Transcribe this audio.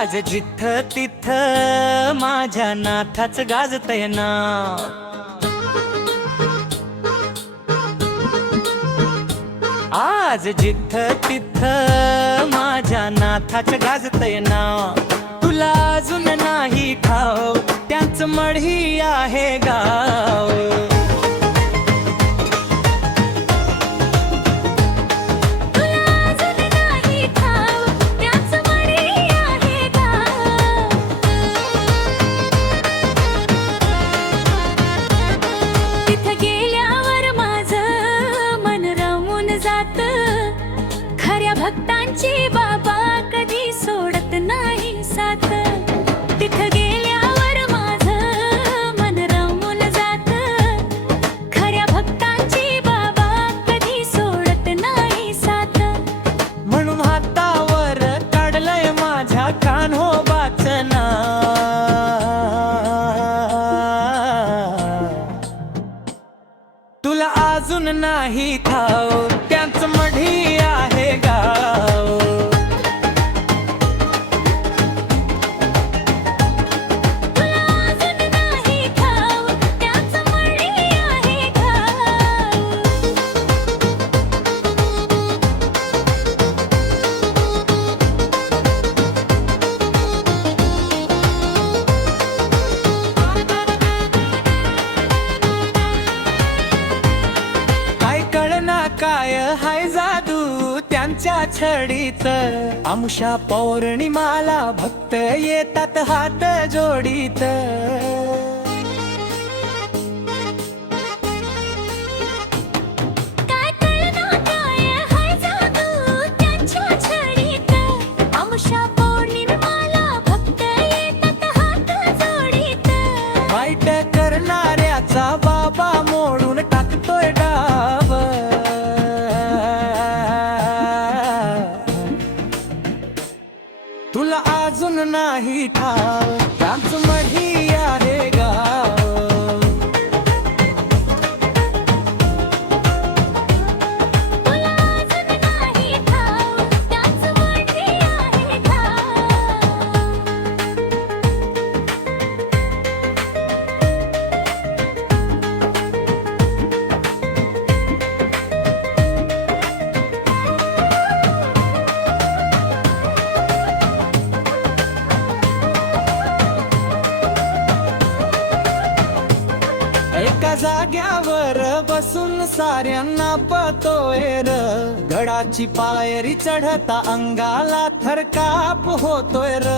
आज जिथं तिथं माझ्या नाथाच गाजतय नाव. आज जिथं तिथं माझ्या नाथाच गाजतय नाव. तुला अजून नाही ठाव त्यांचं मढी आहे गाव. खऱ्या भक्तांची बाबा कधी सोडत नाही साथ. तिथं गेल्यावर माझं मन रमून जात. खऱ्या भक्तांची बाबा कधी सोडत नाही साथ. म्हणून हातावर काढलंय माझ्या कान्होबाचं नाव. तुला अजून नाही ठाव त्यांचं मढी आहे गाव. तुला अजून नाही ठाव त्यांचं मढी आहे गाव. काय कळना काय हाय जादू त्यांच्या छडीत. आमुषा पौर्णिमाला भक्त येतात हात जोडीत. काय कळना काय हाय जादू त्यांच्या छडीत. आमुषा पौर्णिमेला भक्त येतात हात जोडीत. वाईट करणाऱ्याचा बाबा मोडून टाकतोय डाव. तुला अजून नाही ठाव त्यांचं मढी आहे गाव. तुला अजून नाही ठाव त्यांचं मढी आहे गाव. एका जाग्यावर बसून साऱ्यांना पतोय र. गडाची पायरी चढता अंगाला थरकाप होतोय र.